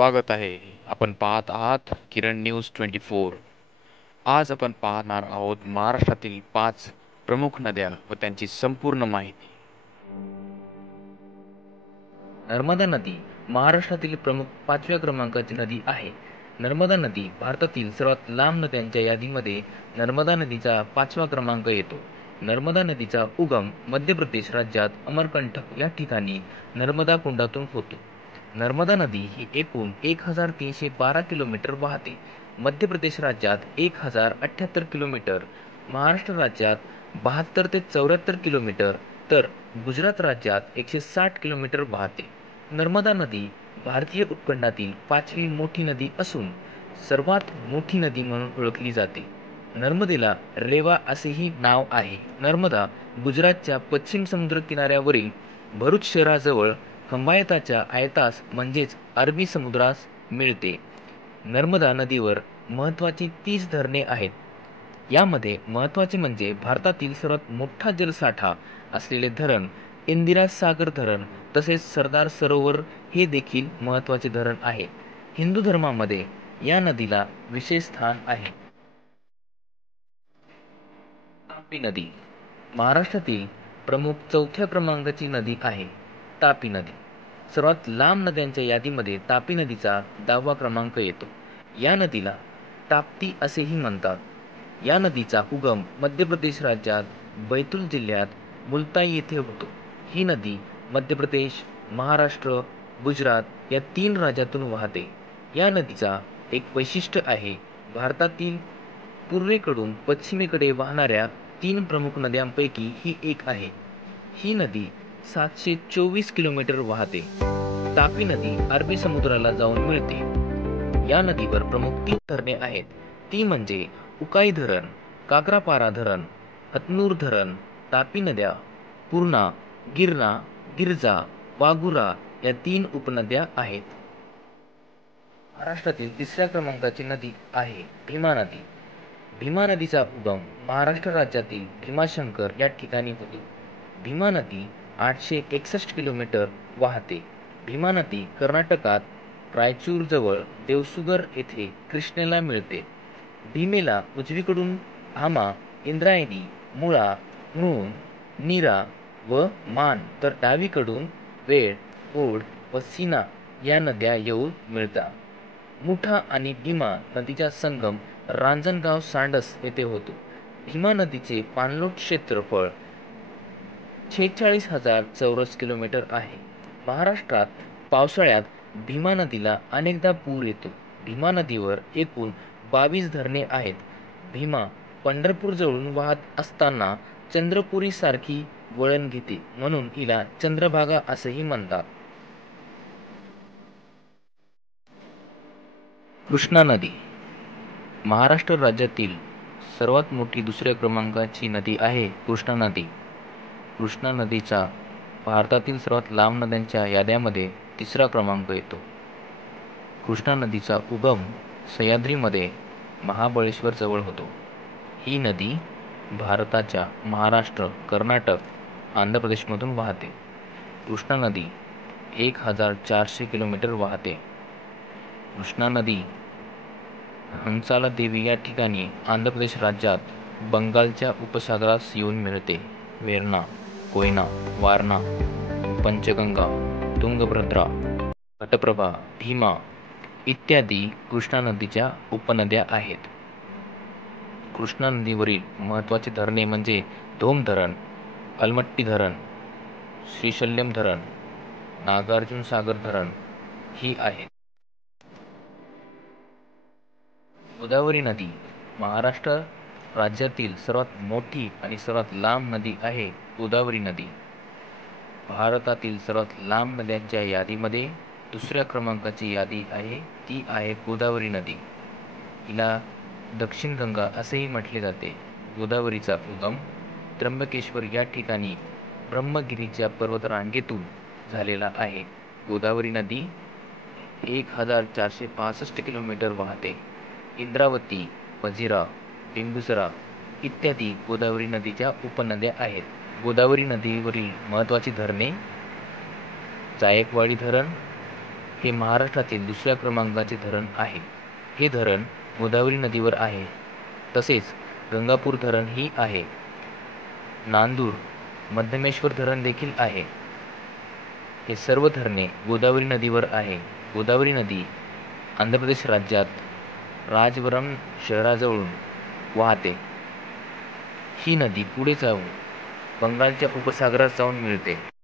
स्वागत आहे. आपण पाहत आहात किरण न्यूज 24. आज आपण पाहणार आहोत महाराष्ट्रातील 5 प्रमुख नद्या व त्यांची संपूर्ण माहिती. नर्मदा नदी महाराष्ट्रातील प्रमुख 5व्या क्रमांकाची नदी आहे. नर्मदा नदी भारतातील सर्वात लांब नद्यांच्या यादीमध्ये नर्मदा नदीचा 5वा क्रमांक येतो. नर्मदा नदीचा उगम मध्य प्रदेश राज्यात अमरकंटक या ठिकाणी नर्मदा कुंडातून होतो. नर्मदा नदी ही एकूण 1312 किलोमीटर वाहते. मध्य प्रदेश राज्यात 1078 किलोमीटर, महाराष्ट्र राज्यात 72 ते 74 किलोमीटर तर गुजरात राज्यात 160 किलोमीटर वाहते. नर्मदा नदी भारतीय उपखंडातील 5वी मोठी नदी असून सर्वात मोठी नदी म्हणून ओळखली जाते. नर्मदेला रेवा असेही नाव आहे. नर्मदा गुजरातच्या पश्चिम समुद्र किनाऱ्यावरील भरूच शहराजवळ खंबायताच्या आयतास म्हणजेच अरबी समुद्रास मिळते. नर्मदा नदीवर महत्त्वाची 30 धरणे आहेत. यामध्ये महत्त्वाचे म्हणजे भारतातील सर्वात मोठा जलसाठा असलेले धरण इंदिरा सागर धरण तसेच सरदार सरोवर हे देखील महत्त्वाचे धरण आहे. हिंदू धर्मामध्ये या नदीला विशेष स्थान आहे. तापी नदी महाराष्ट्रातील प्रमुख 4थ्या क्रमांकाची नदी आहे. तापी नदी सर्वात लांब नद्यांच्या यादीमध्ये तापी नदीचा 10वा क्रमांक येतो. या नदीला ताप्ती असेही म्हणतात. या नदीचा उगम मध्य प्रदेश राज्यात बैतूल जिल्ह्यात मुलताई येथे होतो. ही नदी मध्य प्रदेश, महाराष्ट्र, गुजरात या 3 राज्यातून वाहते. या नदीचा एक वैशिष्ट्य आहे. भारतातील पूर्वेकडून पश्चिमेकडे वाहणाऱ्या 3 प्रमुख नद्यांपैकी ही एक आहे. ही नदी 724 किलोमीटर वाहते. तापी नदी अरबी समुद्राला जाऊन मिळते. या नदीवर प्रमुख 3 धरणे आहेत. ती म्हणजे उकाई धरण, काकरापारा धरण, हतनूर धरण. तापी नद्या पूर्णा, गिरणा, गिरजा, वाघुरा या 3 उपनद्या आहेत. महाराष्ट्रातील 3ऱ्या क्रमांकाची नदी आहे भीमा नदी. भीमा नदीचा उगम महाराष्ट्र राज्यातील भीमाशंकर या ठिकाणी होतो. भीमा नदी 861 किलोमीटर वाहते. भीमा नदी कर्नाटकात रायचूरजवळ देवसुगर येथे कृष्णेला मिळते. भीमेला उजवीकडून भामा, इंद्रायणी, मुळा, मृण, नीरा व मान तर डावीकडून वेळ, ओढ व सीना या नद्या येऊन मिळतात. मुठा आणि भीमा नदीचा संगम रांजणगाव सांडस येथे होतो. भीमा नदीचे पाणलोट क्षेत्रफळ 46,000 चौरस किलोमीटर आहे. महाराष्ट्रात पावसाळ्यात भीमा नदीला अनेकदा पूर येतो. भीमा नदीवर एकूण 22 धरणे आहेत. भीमा पंढरपूर जवळून वाहत असताना चंद्रपुरी सारखी वळण घेते म्हणून हिला चंद्रभागा असेही म्हणतात. कृष्णा नदी महाराष्ट्र राज्यातील सर्वात मोठी 2ऱ्या क्रमांकाची नदी आहे कृष्णा नदी. कृष्णा नदीचा भारतातील सर्वात लांब नद्यांच्या याद्यामध्ये 3रा क्रमांक येतो. कृष्णा नदीचा उगम सह्याद्रीमध्ये महाबळेश्वर जवळ होतो. ही नदी भारताच्या महाराष्ट्र, कर्नाटक, आंध्र प्रदेशमधून वाहते. कृष्णा नदी 1400 किलोमीटर वाहते. कृष्णा नदी हंसाला देवी या ठिकाणी आंध्र प्रदेश राज्यात बंगालच्या उपसागरास येऊन मिळते. वेर्णा, कोयना, वारणा, पंचगंगा, तुंगभद्रा, घटप्रभा, भीमा इत्यादी कृष्णा नदीच्या उपनद्या आहेत. कृष्णा नदीवरील महत्त्वाचे धरणे म्हणजे धोम धरण, अलमट्टी धरण, श्रीशल्यम धरण, नागार्जुन सागर धरण ही आहेत. गोदावरी नदी महाराष्ट्र राज्यातील सर्वात मोठी आणि सर्वात लांब नदी आहे. गोदावरी नदी भारतातील सर्वात लांब नद्यांच्या यादीमध्ये 2ऱ्या क्रमांकाची यादी आहे. ती आहे गोदावरी नदी. हिला दक्षिण गंगा असेही म्हटले जाते. गोदावरीचा उगम त्र्यंबकेश्वर या ठिकाणी ब्रह्मगिरीच्या पर्वतरांगेतून झालेला आहे. गोदावरी नदी 1465 किलोमीटर वाहते. इंद्रावती, वझिरा, बिंदुसरा इत्यादी गोदावरी नदीच्या उपनद्या आहेत. गोदावरी नदीवरील महत्त्वाची धरणे जायकवाडी धरण, हे महाराष्ट्रातील दुसऱ्या क्रमांकाचे धरण आहे. हे धरण गोदावरी नदीवर आहे. तसेच गंगापूर धरण ही आहे. नांदूर मध्यमेश्वर धरण देखील आहे. हे सर्व धरणे गोदावरी नदीवर आहे. गोदावरी नदी आंध्र प्रदेश राज्यात राजवरम शहराजवळून वाहते. ही नदी पुढे जाऊन बंगालच्या उपसागरात जाऊन मिळते.